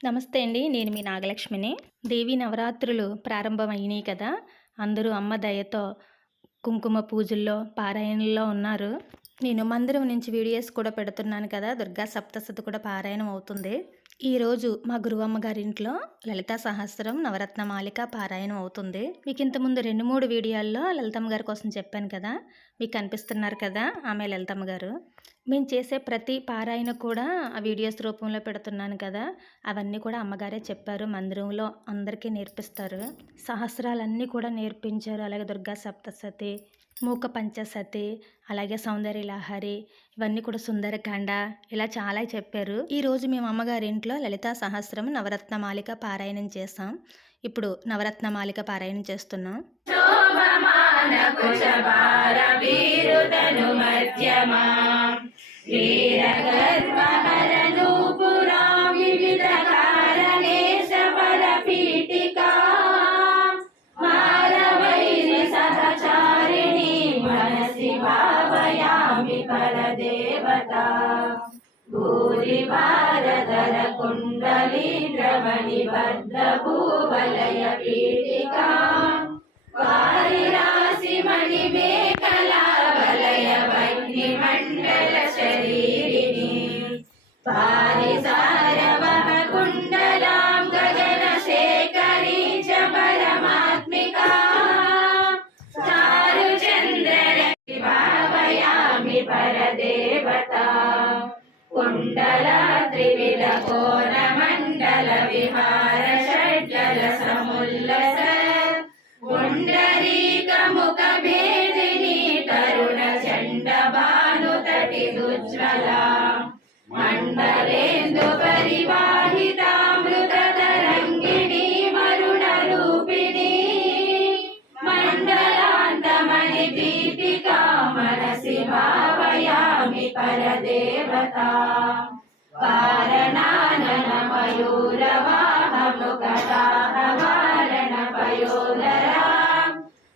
నమస్తే అండి. నేను మీ నాగలక్ష్మిని. దేవీ నవరాత్రులు ప్రారంభమైనాయి కదా! అందరూ అమ్మ దయతో కుంకుమ పూజల్లో, పారాయణల్లో ఉన్నారు. నేను మందిరం నుంచి వీడియోస్ కూడా పెడుతున్నాను కదా! దుర్గా సప్తశతి కూడా పారాయణం అవుతుంది. ఈరోజు మా గురువమ్మ గారింట్లో లలితా సహస్రం నవరత్నమాలిక పారాయణం అవుతుంది. మీకు ఇంతకుముందు 2, 3 వీడియోల్లో లలితమ్మ గారి కోసం చెప్పాను కదా! మీకు కనిపిస్తున్నారు కదా! ఆమె లలితమ్మ గారు. మేము చేసే ప్రతి పారాయణ కూడా ఆ వీడియోస్ రూపంలో పెడుతున్నాను కదా! అవన్నీ కూడా అమ్మగారే చెప్పారు. మందిరంలో అందరికీ నేర్పిస్తారు. సహస్రాలన్నీ కూడా నేర్పించారు. అలాగే దుర్గా సప్తశతి, మూక పంచసతి, అలాగే సౌందర్య లహరి, ఇవన్నీ కూడా సుందరకాండ, ఇలా చాలా చెప్పారు. ఈరోజు మేము అమ్మగారి ఇంట్లో లలితా సహస్రం నవరత్నమాలిక పారాయణం చేసాం. ఇప్పుడు నవరత్నమాలిక పారాయణం చేస్తున్నాం. परदेवता भूरिवारधर कुण्डलीन्द्रमणिभद्रभूवलय पीठिका वारिराशिमणिमेखला वलय वह्निमण्डल शरीरिणी पारिसारवः कुण्डलां गगनशेखरी च परमात्मिका परदेवता कुण्डला त्रिविध कोणमण्डल विहार षड्जल समुल्लस पुण्डरीकमुखभेदिनी तरुण चण्ड भानुतटिदुज्ज्वला मण्डलेन्दु परिवाहितामृततरङ्गिणी मरुणरूपिणी मण्डलान्तमणिदीपिका मनसि भावयामि परदेवता कारणानन मयूरवाहमुखदाहवारण पयोदरा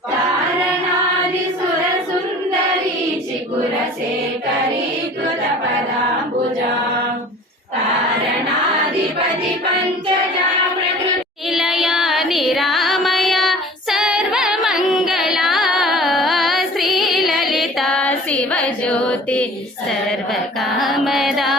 कारणादिसुरसुन्दरी चिकुरशेखरी कृतपदाम्बुजा कारणाधिपति पञ्चजा प्रकृतिलया निरामय सर्वमङ्गला श्रीललिता शिवज्योति सर्वकामदा